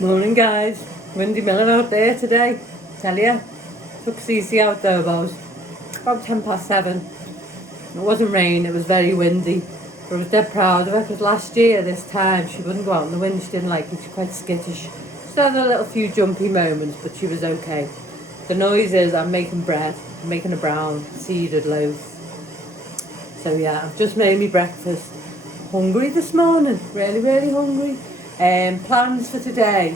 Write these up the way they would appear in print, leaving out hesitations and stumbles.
Morning guys, windy milling out there today. Tell ya, took Cece out though about 7:10. It wasn't rain, it was very windy. But I was dead proud of her because last year this time she wouldn't go out in the wind, she didn't like it, she's quite skittish. She had a little few jumpy moments but she was okay. The noise is I'm making bread, I'm making a brown seeded loaf. So yeah, I've just made me breakfast. Hungry this morning, really hungry. Plans for today.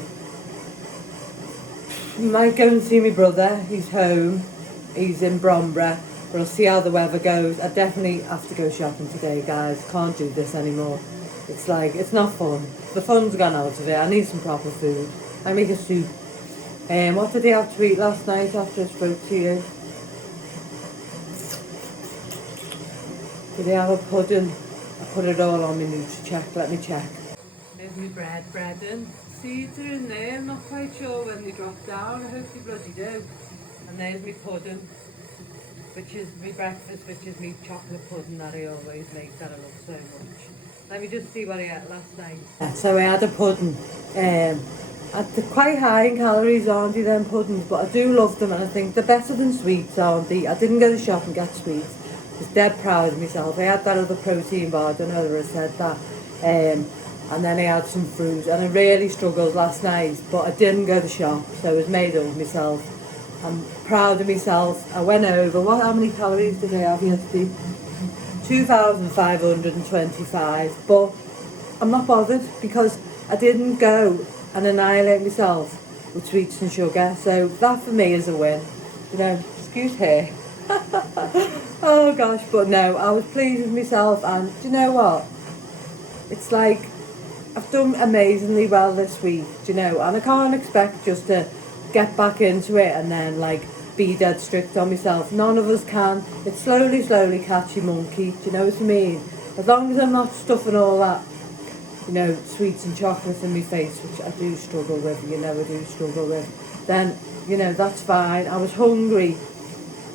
Might go and see my brother, he's home, he's in Bromborough, but I'll see how the weather goes. I definitely have to go shopping today, guys, can't do this anymore. It's like, it's not fun. The fun's gone out of it, I need some proper food. I make a soup. What did I have to eat last night after I spoke to you? Did I have a pudding? I put it all on my Nutri-Check, let me check. There's my bread in. Seeds are in there, I'm not quite sure when they drop down, I hope they bloody do. And there's my pudding, which is my breakfast, which is my chocolate pudding that I always make, that I love so much. Let me just see what I ate last night. So I had a pudding. They're quite high in calories, aren't they, them puddings, but I do love them and I think they're better than sweets, aren't they? I didn't go to the shop and get sweets. I was dead proud of myself. I had that other protein bar, I don't know whether I said that. And then I had some fruit and I really struggled last night, but I didn't go to the shop, so I was made up of myself. I'm proud of myself. I went over, how many calories did I have yesterday? 2,525, but I'm not bothered because I didn't go and annihilate myself with sweets and sugar, so that for me is a win. You know, excuse her. Oh gosh, but no, I was pleased with myself, and do you know what? It's like, I've done amazingly well this week, do you know, and I can't expect just to get back into it and then like be dead strict on myself. None of us can. It's slowly catch your monkey, do you know what I mean? As long as I'm not stuffing all that, you know, sweets and chocolates in my face, which I do struggle with, you know I do struggle with, then, you know, that's fine. I was hungry.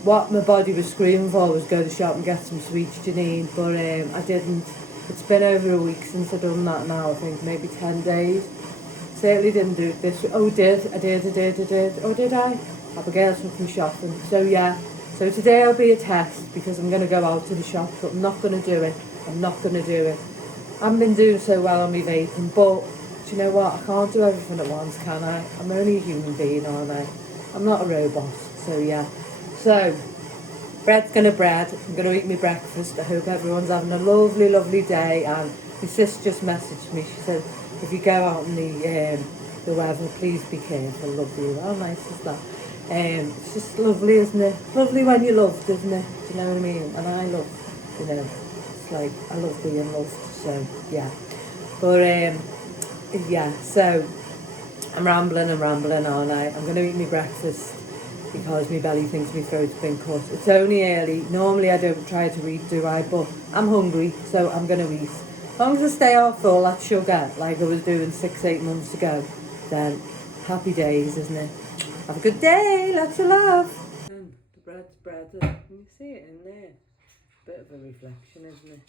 What my body was screaming for was go to the shop and get some sweets, Janine, but I didn't. It's been over a week since I've done that now, I think, maybe 10 days. Certainly didn't do it this week. Oh, I did. Oh, did I? Abigail took me shopping. So, yeah. So today will be a test because I'm going to go out to the shop, but I'm not going to do it. I haven't been doing so well on my vaping, but do you know what? I can't do everything at once, can I? I'm only a human being, aren't I? I'm not a robot, so yeah. So, bread's gonna bread. I'm gonna eat my breakfast. I hope everyone's having a lovely day. And my sis just messaged me. She said, if you go out in the weather, please be careful. Love you. How nice is that? It's just lovely, isn't it? Lovely when you're loved, isn't it? Do you know what I mean? And I love, you know, it's like I love being loved. So yeah. But yeah. So I'm rambling, aren't I? I'm gonna eat my breakfast because my belly thinks my throat's been cut. It's only early. Normally I don't try to eat, do I? But I'm hungry, so I'm going to eat. As long as I stay off all that sugar, like I was doing 6-8 months ago, then happy days, isn't it? Have a good day. Lots of love. And the bread's bread. Can you see it in there? Bit of a reflection, isn't it?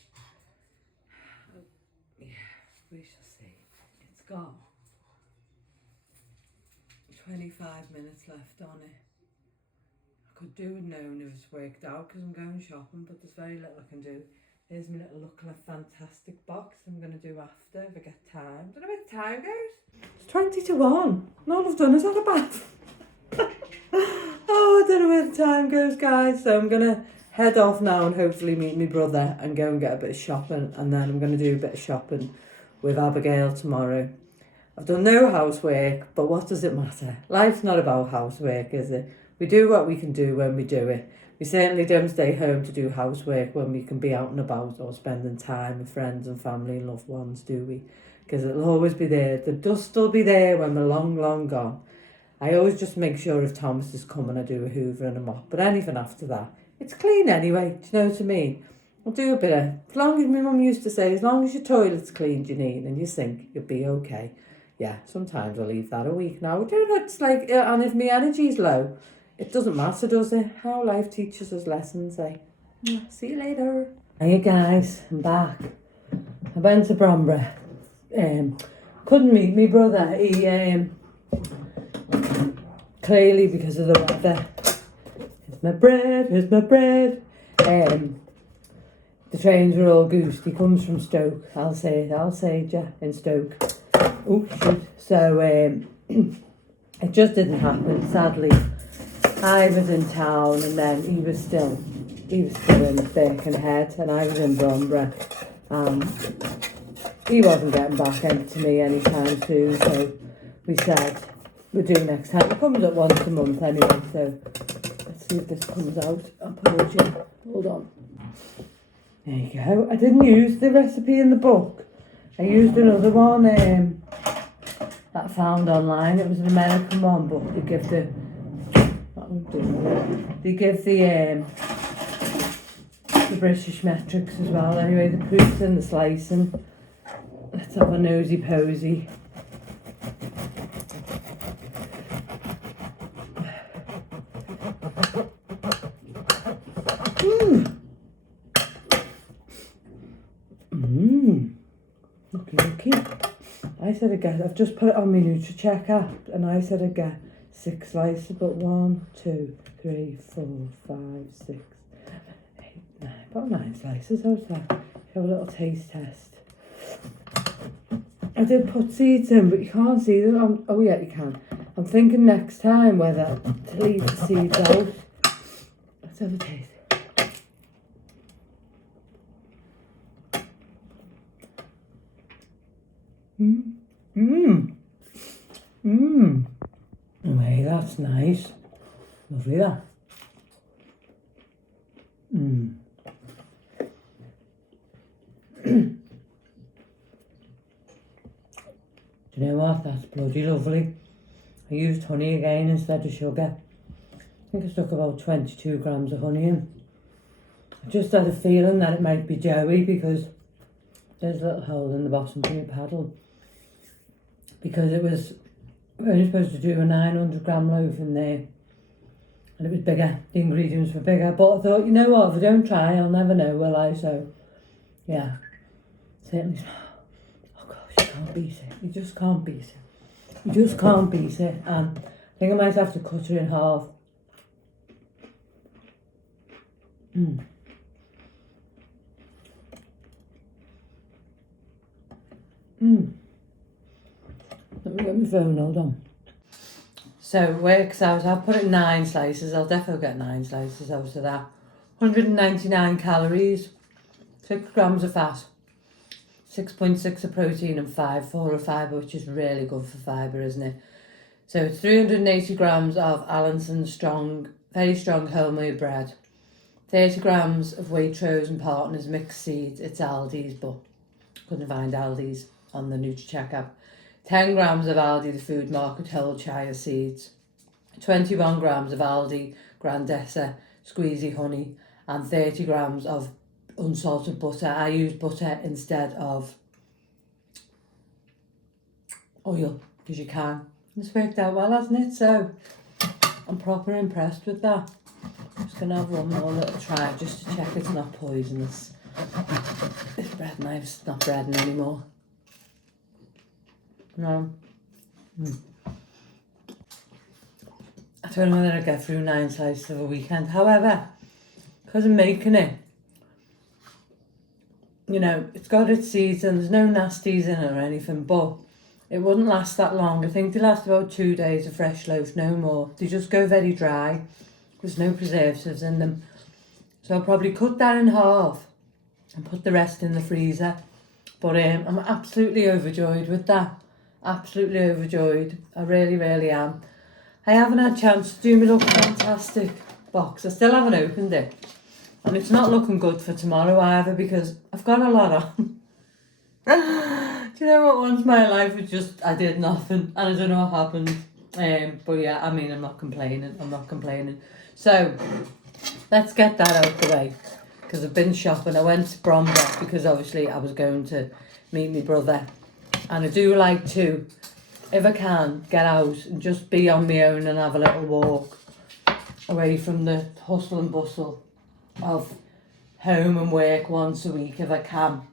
Yeah, we shall see. It's got 25 minutes left on it. Could do with knowing if it's worked out because I'm going shopping, but there's very little I can do. Here's my little Look Like Fantastic box I'm going to do after if I get time. Don't know where the time goes. It's 20 to 1. And all I've done is had a bath. Oh, I don't know where the time goes, guys. So I'm going to head off now and hopefully meet my brother and go and get a bit of shopping. And then I'm going to do a bit of shopping with Abigail tomorrow. I've done no housework, but what does it matter? Life's not about housework, is it? We do what we can do when we do it. We certainly don't stay home to do housework when we can be out and about or spending time with friends and family and loved ones, do we? Because it'll always be there. The dust will be there when we're long gone. I always just make sure if Thomas is coming, I do a hoover and a mop. But anything after that, it's clean anyway. Do you know what I mean? I'll do a bit of, as long as my mum used to say, as long as your toilet's clean, Janine, and your sink, you'll be okay. Yeah, sometimes I leave that a week now. It's like, and if my energy's low, it doesn't matter, does it? How life teaches us lessons, eh? Yeah, see you later. Hey guys, I'm back. I went to Bromborough a couldn't meet my brother. He clearly because of the weather. Here's my bread, here's my bread. The trains were all goosed. He comes from Stoke. I'll say yeah, in Stoke. Oh shit. So it just didn't happen, sadly. I was in town and then he was still in Birkenhead and I was in Bromborough. He wasn't getting back to me anytime soon, so we said we'll do next time. It comes up once a month anyway, so let's see if this comes out. I'll pause you. Hold on. There you go. I didn't use the recipe in the book. I used another one that I found online. It was an American one, but they give the British metrics as well. Anyway, the proofs and the slicing. Let's have a nosy posy. Looky. I said again, I've just put it on my NutriCheck app and I said again 6 slices, but 1, 2, 3, 4, 5, 6, 7, 8, 9, about 9 slices. How's that? Have a little taste test. I did put seeds in, but you can't see them. Oh yeah, you can. I'm thinking next time whether to leave the seeds out. Let's have a taste. Okay, that's nice. Lovely that. Do you know what? That's bloody lovely. I used honey again instead of sugar. I think I stuck about 22 grams of honey in. I just had a feeling that it might be doughy because there's a little hole in the bottom of my paddle. Because we're only supposed to do a 900 gram loaf in there. And it was bigger, the ingredients were bigger. But I thought, you know what, if I don't try, I'll never know, will I? So, yeah, certainly. Oh gosh, you can't beat it. You just can't beat it. You just can't beat it. And I think I might have to cut her in half. Let me get my phone, hold on. So it works out, I've put it 9 slices, I'll definitely get 9 slices out of that. 199 calories, 6 grams of fat, 6.6 of protein and 5.4 of fibre, which is really good for fibre, isn't it? So it's 380 grams of Allinson's very strong wholemeal bread, 30 grams of Waitrose and Partners mixed seeds. It's Aldi's, but couldn't find Aldi's on the NutriCheck app. 10 grams of Aldi, the food market whole chia seeds, 21 grams of Aldi Grandessa squeezy honey, and 30 grams of unsalted butter. I use butter instead of oil because you can. It's worked out well, hasn't it? So I'm proper impressed with that. I'm just going to have one more little try just to check it's not poisonous. This bread knife's not breading anymore. No. I don't know whether I'll get through 9 slices of a weekend. However, because I'm making it, you know, it's got its seeds and there's no nasties in it or anything, but it wouldn't last that long. I think they last about 2 days of fresh loaf, no more. They just go very dry. There's no preservatives in them. So I'll probably cut that in half and put the rest in the freezer. But I'm absolutely overjoyed with that. Absolutely overjoyed. I really, really am. I haven't had a chance to do my Look Fantastic box. I still haven't opened it. And it's not looking good for tomorrow either because I've got a lot on. Do you know what? Once my life was just, I did nothing and I don't know what happened. But yeah, I mean, I'm not complaining. So, let's get that out of the way. Because I've been shopping. I went to Bromborough because obviously I was going to meet my brother. And I do like to, if I can, get out and just be on my own and have a little walk away from the hustle and bustle of home and work once a week if I can.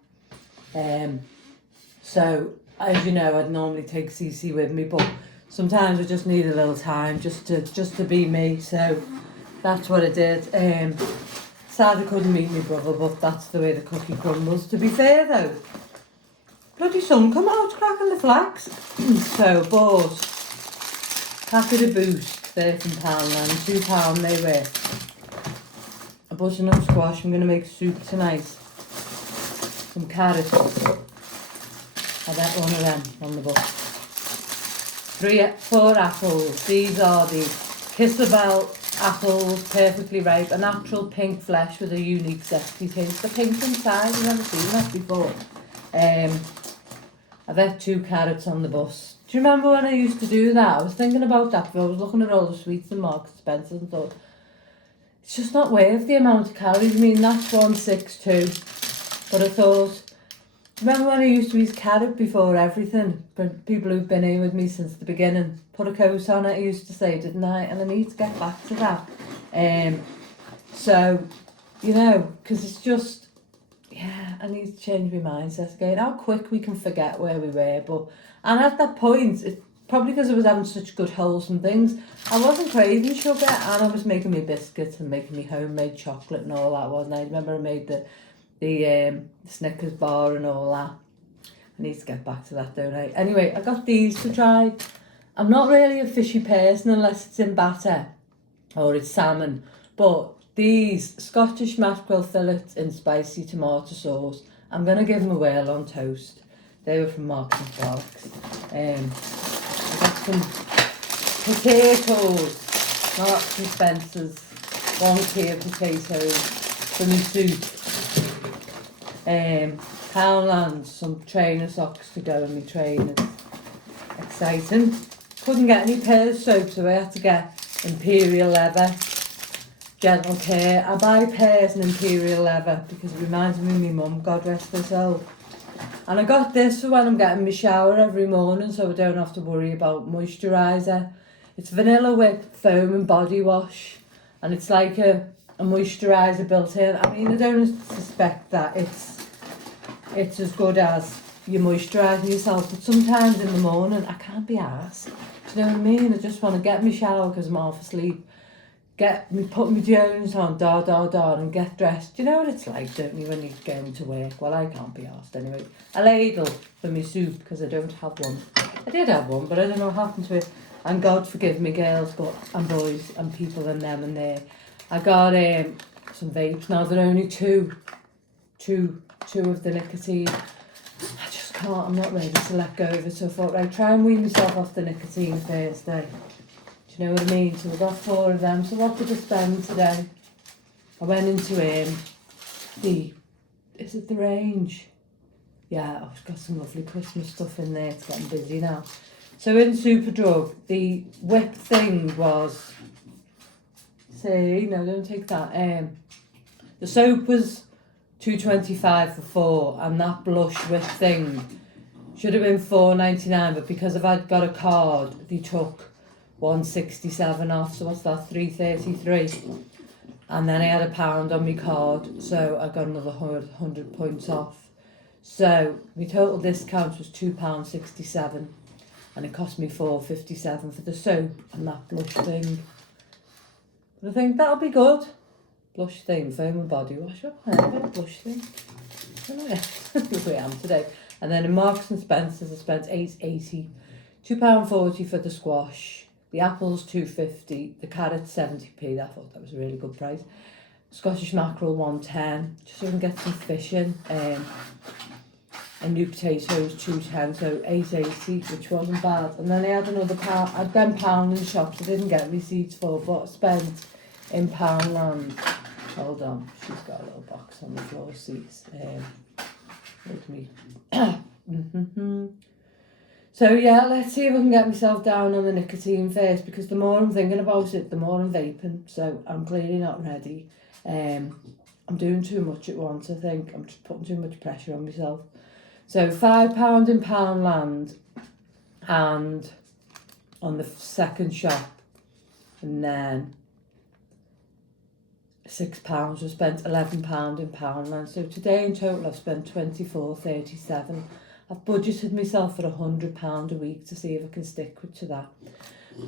So as you know, I'd normally take Cece with me, but sometimes I just need a little time just to be me. So that's what I did. Sad I couldn't meet my brother, but that's the way the cookie crumbles. To be fair though, bloody sun come out cracking the flags. So bought packet of Boost there from Poundland, £2 they were. A butternut squash. I'm going to make soup tonight. Some carrots. I bet one of them on the bus. 4 apples. These are the Kisabel apples, perfectly ripe. A natural pink flesh with a unique zesty taste. The pink inside, I've never seen that before. I've had 2 carrots on the bus. Do you remember when I used to do that? I was thinking about that, but I was looking at all the sweets in Marks and Spencer's and thought, it's just not worth the amount of calories. I mean, that's 162. But I thought, remember when I used to eat carrot before everything? But people who've been here with me since the beginning, put a coat on it, I used to say, didn't I? And I need to get back to that. So, you know, because it's just, yeah, I need to change my mindset again. How quick we can forget where we were. And at that point, it's probably because I was having such good wholesome things, I wasn't craving sugar, and I was making me biscuits and making me homemade chocolate and all that, wasn't I? Remember I made the Snickers bar and all that. I need to get back to that, don't I? Anyway, I got these to try. I'm not really a fishy person unless it's in batter or it's salmon, but these Scottish mackerel fillets in spicy tomato sauce, I'm going to give them a whirl on toast. They were from Marks and Sparks. I got some potatoes, Marks and Spencer's, 1 key of potatoes for my soup. Poundland, some trainer socks to go in my trainers. Exciting. Couldn't get any pears soap, so I had to get Imperial Leather, Gentle Care. I buy pears and Imperial Leather because it reminds me of my mum, God rest her soul. And I got this for when I'm getting my shower every morning, so I don't have to worry about moisturiser. It's Vanilla Whip foam and body wash, and it's like a moisturiser built in. I mean, I don't suspect that it's as good as you moisturising yourself, but sometimes in the morning I can't be arsed. Do you know what I mean? I just want to get my shower because I'm half asleep, put my Jones on, and get dressed. Do you know what it's like, don't you, when you're going to work? Well, I can't be arsed anyway. A ladle for my soup because I don't have one. I did have one, but I don't know what happened to it. And God forgive me, girls, and boys and people and them and there. I got some vapes. Now they're only two of the nicotine. I just can't, I'm not ready to let go of it. So I thought, right, try and wean myself off the nicotine first, Do you know what I mean? So we got 4 of them. So what did I spend today? I went into is it the Range? Yeah, I've got some lovely Christmas stuff in there. It's getting busy now. So in Superdrug, the whip thing was, no, don't take that. The soap was $2.25 for 4, and that blush whip thing should have been $4.99, but because I've got a card, they took $1.67 off. So what's that? $3.33. And then I had £1 on my card, so I got another 100 points off. So my total discount was £2.67, and it cost me $4.57 for the soap and that blush thing. But I think that'll be good. Blush thing, foam and body wash. I've heard of a blush thing. I don't know. That's where I am today. And then in Marks and Spencer's, I spent £8.80, £2.40 for the squash. The apples $2.50, the carrots 70p. I thought that was a really good price. Scottish mackerel $1.10, just so I can get some fish in. And new potatoes $2.10, so £8.80, which wasn't bad. And then I had another pound. I'd been pound in shops I didn't get receipts for, but I spent in Poundland. Hold on, she's got a little box on the floor seats. With me. So yeah, let's see if I can get myself down on the nicotine first, because the more I'm thinking about it, the more I'm vaping. So I'm clearly not ready. I'm doing too much at once, I think. I'm just putting too much pressure on myself. So £5 in Poundland, and on the second shop, and then £6. I spent £11 in Poundland. So today in total I've spent £24.37. I've budgeted myself for £100 a week to see if I can stick to that.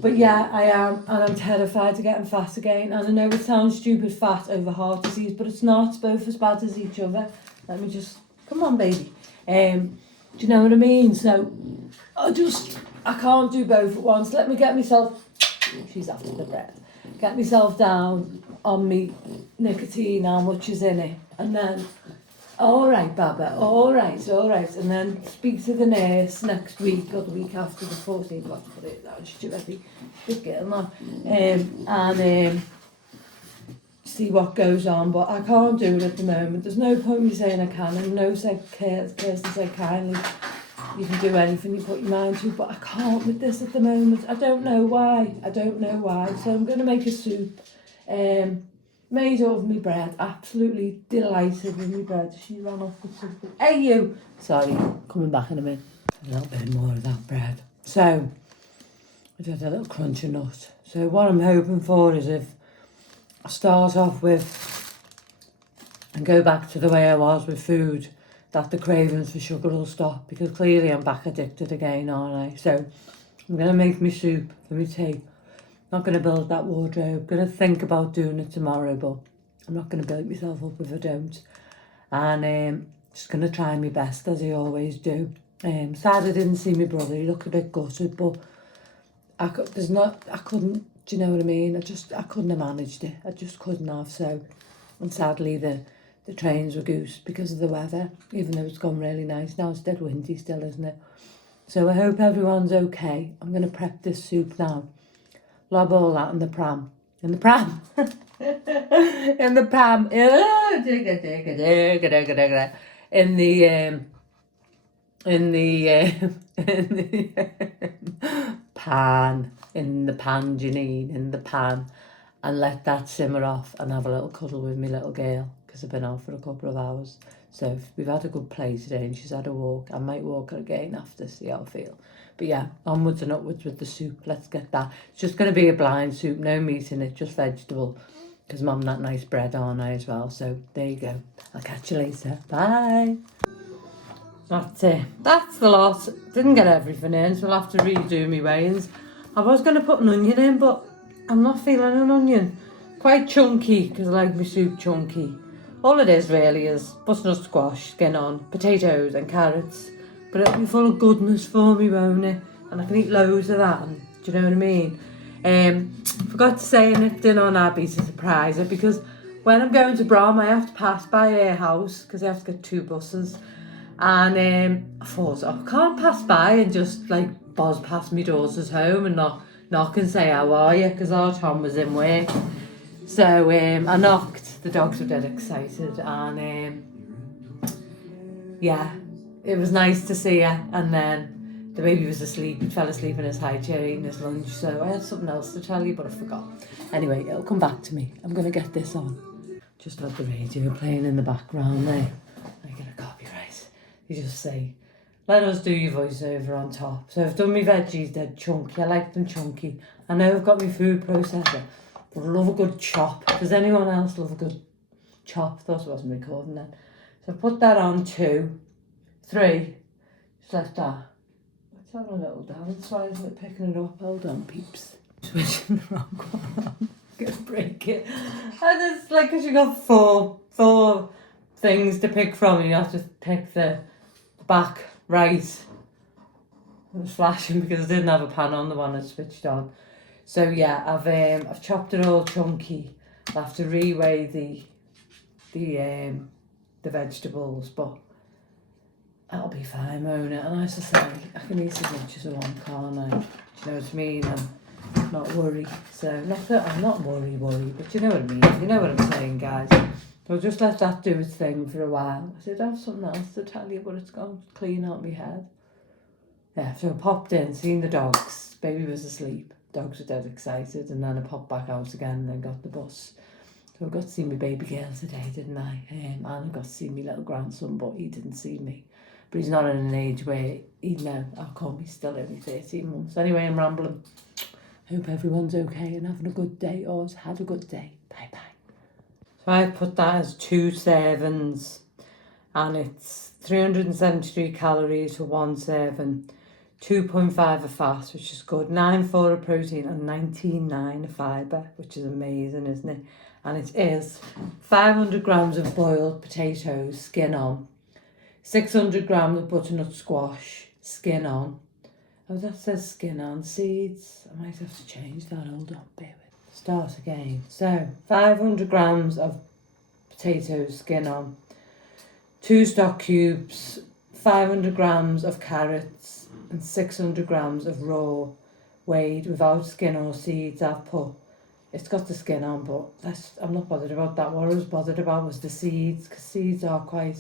But yeah, I am, and I'm terrified of getting fat again. And I know it sounds stupid, fat over heart disease, but it's not. It's both as bad as each other. Let me just, come on, baby. Do you know what I mean? So I can't do both at once. Let me get myself, she's after the bread, get myself down on me nicotine, how much is in it, and then, all right, Baba, all right, and then speak to the nurse next week or the week after the 14th, what to put it down, she's ready, big girl now, and see what goes on, but I can't do it at the moment. There's no point me saying I can, and no Kirsten said kindly, you can do anything you put your mind to, but I can't with this at the moment. I don't know why, so I'm going to make a soup, made over my bread, absolutely delighted with my bread. She ran off with something. Hey you! Sorry, coming back in a minute. A little bit more of that bread. So, I did a little crunchy nut. So what I'm hoping for is if I start off with and go back to the way I was with food, that the cravings for sugar will stop, because clearly I'm back addicted again, aren't I? So I'm going to make me soup for me tea. Not going to build that wardrobe. Going to think about doing it tomorrow, but I'm not going to build myself up if I don't. And just going to try my best, as I always do. Sad I didn't see my brother. He looked a bit gutted, but I couldn't, do you know what I mean? I couldn't have managed it. I just couldn't have. So, and sadly the trains were goosed because of the weather, even though it's gone really nice. Now it's dead windy still, isn't it? So I hope everyone's okay. I'm going to prep this soup now. Lob all that in the pram. In the pram. In the pram. Pan. In the pan, Janine. In the pan. And let that simmer off and have a little cuddle with my little girl, because I've been out for a couple of hours. So we've had a good play today and she's had a walk. I might walk her again after, see how I feel. But yeah, onwards and upwards with the soup. Let's get that. It's just going to be a blind soup, no meat in it, just vegetable. Because Mum that nice bread, aren't I, as well. So there you go. I'll catch you later. Bye. That's it. That's the lot. Didn't get everything in, so I'll have to redo my weighings. I was going to put an onion in, but I'm not feeling an onion. Quite chunky, because I like my soup chunky. All it is really is butternut squash, skin on, potatoes and carrots. But it'll be full of goodness for me, won't it? And I can eat loads of that, and, do you know what I mean? Forgot to say I nipped in on Abby to surprise her, because when I'm going to Brom I have to pass by her house, because I have to get 2 buses. And I thought, I can't pass by and just like buzz past my daughter's home and knock and say, how are you? Because our Tom was in work. So I knocked, the dogs were dead excited, and yeah, it was nice to see her. And then the baby was asleep, he fell asleep in his high chair eating his lunch, so I had something else to tell you, but I forgot. Anyway, it'll come back to me. I'm going to get this on. Just had the radio playing in the background there. I get a copyright. You just say, let us do your voiceover on top. So I've done my veggies dead chunky. I like them chunky. I know I've got my food processor, but I love a good chop. Does anyone else love a good chop? Thought I wasn't recording then. So I put that on 2, 3. Just like that. Let's have a little dance. Why isn't it picking it up? Hold on, peeps. Switching the wrong one on. Gonna break it. And it's like, because you got four things to pick from, and you have to pick the back right. It was flashing because I didn't have a pan on the one I switched on. So yeah, I've chopped it all chunky. I'll have to reweigh the vegetables, but that'll be fine, won't it? And as I say, I can eat as much as I want, can't I? Do you know what I mean? I'm not worried. So not that I'm not worried, but you know what I mean. You know what I'm saying, guys. So I'll just let that do its thing for a while. I did have something else to tell you, but it's gone clean out my head. Yeah, so I popped in, seen the dogs. Baby was asleep. Dogs were dead excited, and then I popped back out again and then got the bus. So I got to see my baby girl today, didn't I? And I got to see my little grandson, but he didn't see me. But he's not in an age where he'd know how come. He's still only 13 months. Anyway, I'm rambling. Hope everyone's okay and having a good day, or has had a good day. Bye-bye. So I put that as 2 servings. and it's 373 calories for one serving, 2.5 of fat, which is good, 9.4 of protein, and 19.9 of fibre, which is amazing, isn't it? And it is 500 grams of boiled potatoes, skin on, 600 grams of butternut squash, skin on. Oh, that says skin on, seeds. I might have to change that, hold on, bear with. Start again. So, 500 grams of potatoes, skin on, 2 stock cubes, 500 grams of carrots, and 600 grams of raw, weighed without skin or seeds. I've put, it's got the skin on, but I'm not bothered about that. What I was bothered about was the seeds, because seeds are quite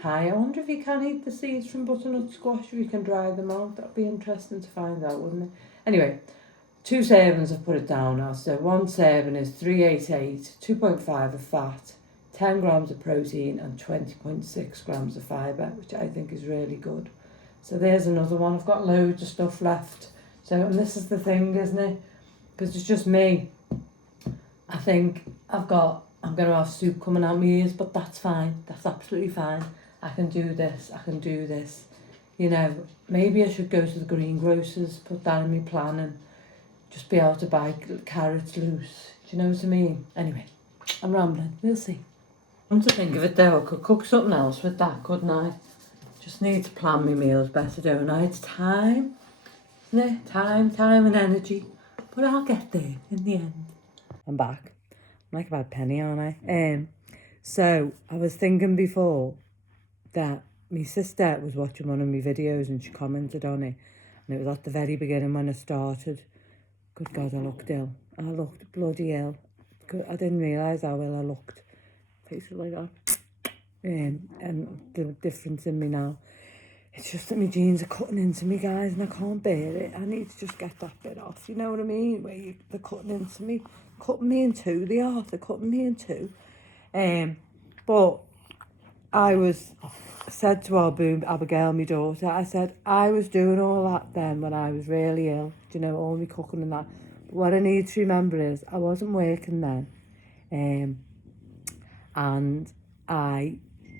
high. I wonder if you can eat the seeds from butternut squash, if you can dry them out. That'd be interesting to find out, wouldn't it? Anyway, 2 servings, I've put it down now. So 1 serving is 388, 2.5 of fat, 10 grams of protein, and 20.6 grams of fibre, which I think is really good. So there's another one. I've got loads of stuff left. So, and this is the thing, isn't it? Because it's just me. I think I'm going to have soup coming out my ears, but that's fine. That's absolutely fine. I can do this. I can do this. You know, maybe I should go to the greengrocers, put that in my plan, and just be able to buy carrots loose. Do you know what I mean? Anyway, I'm rambling. We'll see. Come to think of it though, I could cook something else with that, couldn't I? Just need to plan my meals better, don't I? It's time, isn't it? Time and energy. But I'll get there in the end. I'm back. I'm like a bad penny, aren't I? So I was thinking before that my sister was watching one of my videos and she commented on it. And it was at the very beginning when I started. Good God, I looked ill. I looked bloody ill. I didn't realise how ill I looked. Faces like that. And the difference in me now. It's just that my jeans are cutting into me, guys, and I can't bear it. I need to just get that bit off, you know what I mean? Where they're cutting into me. Cutting me in two, they are. They're cutting me in two. But I said to our boom, Abigail, my daughter, I said, I was doing all that then when I was really ill. Do you know, all my cooking and that. But what I need to remember is I wasn't working then. And I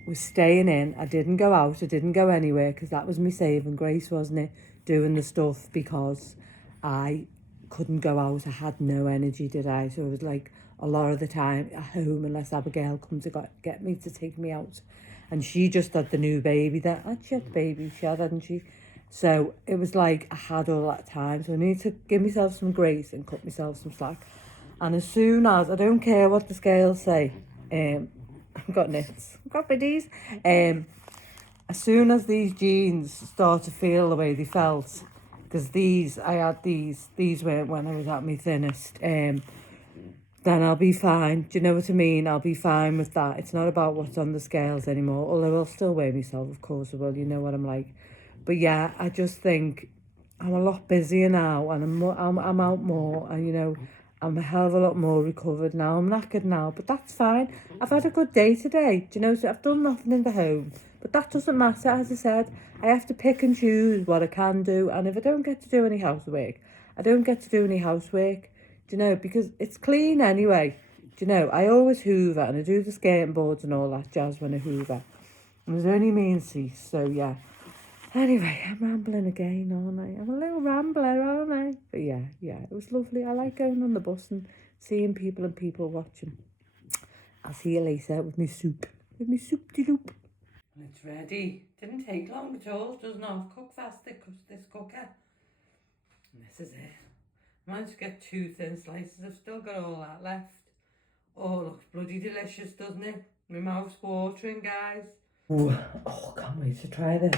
was staying in. I didn't go out. I didn't go anywhere because that was my saving grace, wasn't it? Doing the stuff because I couldn't go out. I had no energy, did I? So it was like a lot of the time at home unless Abigail comes to get me to take me out. And she just had the new baby then. She had the baby, hadn't she? So it was like I had all that time. So I need to give myself some grace and cut myself some slack. And as soon as, I don't care what the scales say, I've got nits, I've got biddies. As soon as these jeans start to feel the way they felt, because I had these weren't when I was at my thinnest, then I'll be fine. Do you know what I mean? I'll be fine with that. It's not about what's on the scales anymore, although I'll still weigh myself, of course I will, you know what I'm like. But yeah, I just think I'm a lot busier now, and I'm out more, and you know, I'm a hell of a lot more recovered now. I'm knackered now, but that's fine. I've had a good day today. Do you know, so I've done nothing in the home. But that doesn't matter, as I said. I have to pick and choose what I can do. And if I don't get to do any housework, I don't get to do any housework. Do you know, because it's clean anyway. Do you know, I always hoover and I do the skating boards and all that jazz when I hoover. And there's only me and Cease, so yeah. Anyway, I'm rambling again, aren't I? I'm a little rambler, aren't I? But yeah, it was lovely. I like going on the bus and seeing people and people watching. I'll see you later with my soup. With my soup-de-loop. It's ready. Didn't take long at all, doesn't it? Cook fast, this cooker. And this is it. I managed to get 2 thin slices. I've still got all that left. Oh, looks bloody delicious, doesn't it? My mouth's watering, guys. Ooh. Oh, can't wait to try this.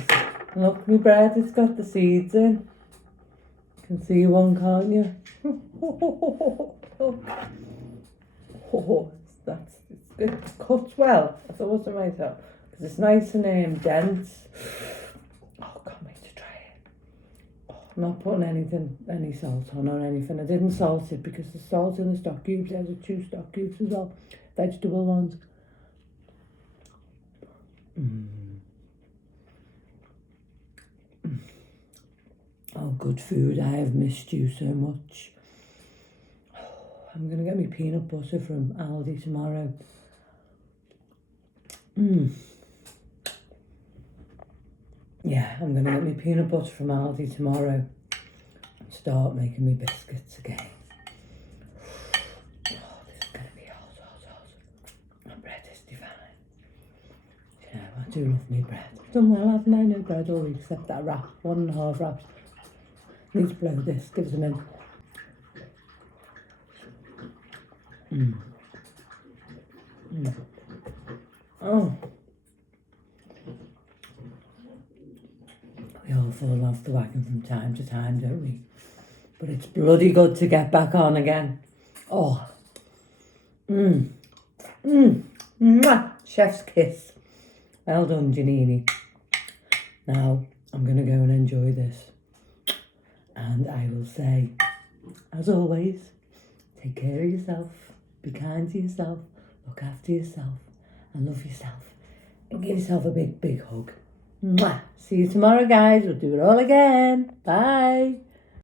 Look, my bread, it's got the seeds in. You can see one, can't you? It's good. It cuts well. I thought to myself, because it's nice and dense. Oh, can't wait to try it. Oh, I'm not putting any salt on or anything. I didn't salt it because the salt in the stock cubes, there's 2 stock cubes as well, vegetable ones. Oh, good food. I have missed you so much. I'm going to get me peanut butter from Aldi tomorrow. Yeah, I'm going to get me peanut butter from Aldi tomorrow and start making me biscuits again. Oh, this is going to be hot, hot, hot. My bread is divine. You know, I do love me bread. I've done well, haven't I? No bread all week except that wrap, 1.5 wraps. Need to blow this, give us a minute. Oh. We all fall off the wagon from time to time, don't we? But it's bloody good to get back on again. Oh. Mwah. Chef's kiss. Well done, Janini. Now, I'm going to go and enjoy this. And I will say, as always, take care of yourself, be kind to yourself, look after yourself, and love yourself. And give yourself a big, big hug. Mwah. See you tomorrow, guys. We'll do it all again. Bye.